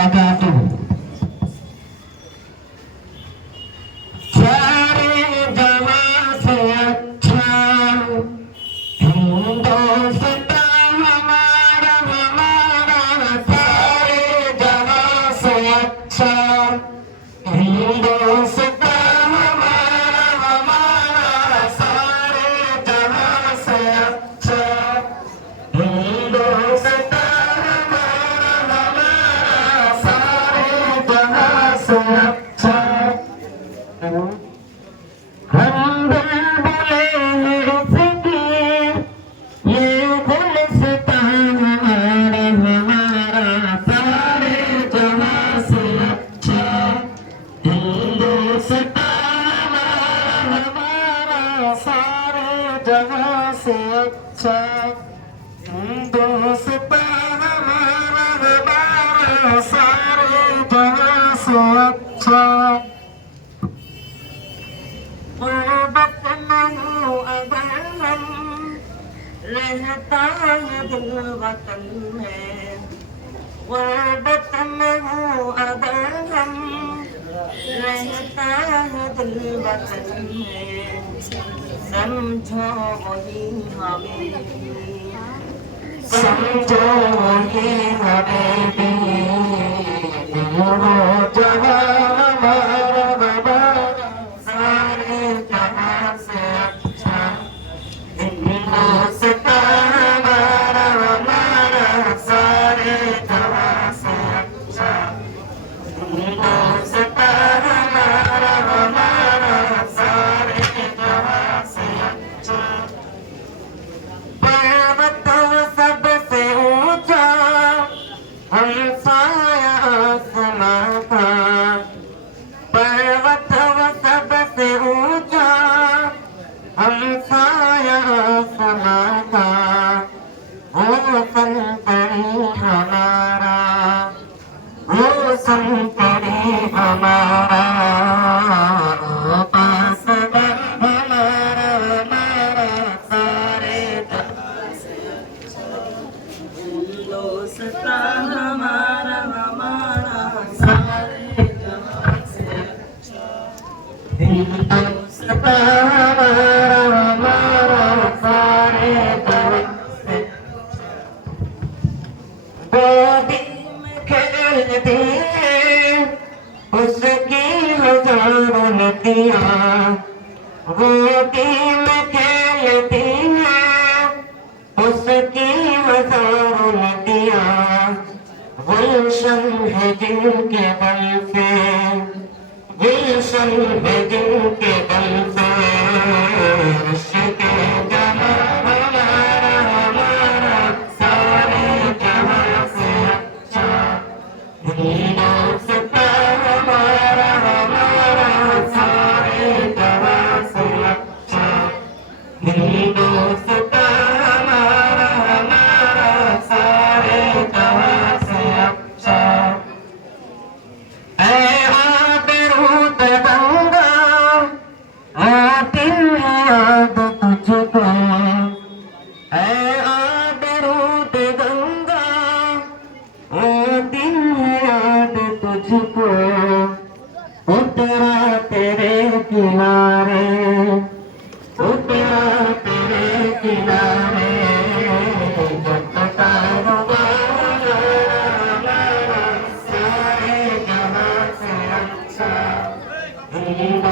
wabarakatuh. सारे जहां से अच्छा हिंदुस्तान हमारा हमारा, सारे जहां से अच्छा हिंदुस्तान हमारा हमारा, सारे जहां से अच्छा हिंदुस्तान हमारा हमारा, सारे जहां से अच्छा। हम बुलबुले इसकी ये गुलस्तान हमारे हमारा, सारे जहां से अच्छा हिंदुस्तान हमारा, सारे जहां से अच्छा हिंदुस्तान हमारा हमारा, सारे जहां से अच्छा। गुर्बत में हूँ अगर हम, रहता है दिल वतन में। गुर्बत में हूँ अगर हम, रहता है दिल वतन में। समझो वही हमें, समझो वही हमें भी, जहाँ हमारा हमारा, सारे जहाँ से अच्छा हिंदुस्तान हमारा हमारा, सारे जहाँ से अच्छा हिंदुस्तान हमारा हमारा, सारे जहाँ से अच्छा। पर्वत सबसे ऊंचा हमसाया आसमां का, पर्वत सबसे ऊंचा हमसाया आसमां का। वो संतरी हमारा, वो संतरी हमारा, पास हमारा हमारा, सारे हिंदुस्तान हमारा हमारा, सारे जहां से अच्छा हिंदुस्तान हमारा हमारा, सारे जहां से। गोदी में खेलती है उसकी हजारों नदियाँ, गोदी में खेलती है उसकी हजारों नदियाँ। गुलशन है जिनके बल पे, गुलशन है जिनके बल पे, इश्क़-ए जहां हमारा हमारा, सारे जहां से अच्छा हिंदुस्तान हमारा हमारा, सारे जहां से अच्छा हिंदुस्तान हमारा हमारा, सारे जहां से अच्छा। ऐ आबरूद गंगा आती है याद तुझको, ऐ आबरूद गंगा आती है याद तुझको। उतरा तेरे किनारे, उतरा तेरे किनारे, जपता हुआ हमारा, सारे जहां से अच्छा हिंदुस्तान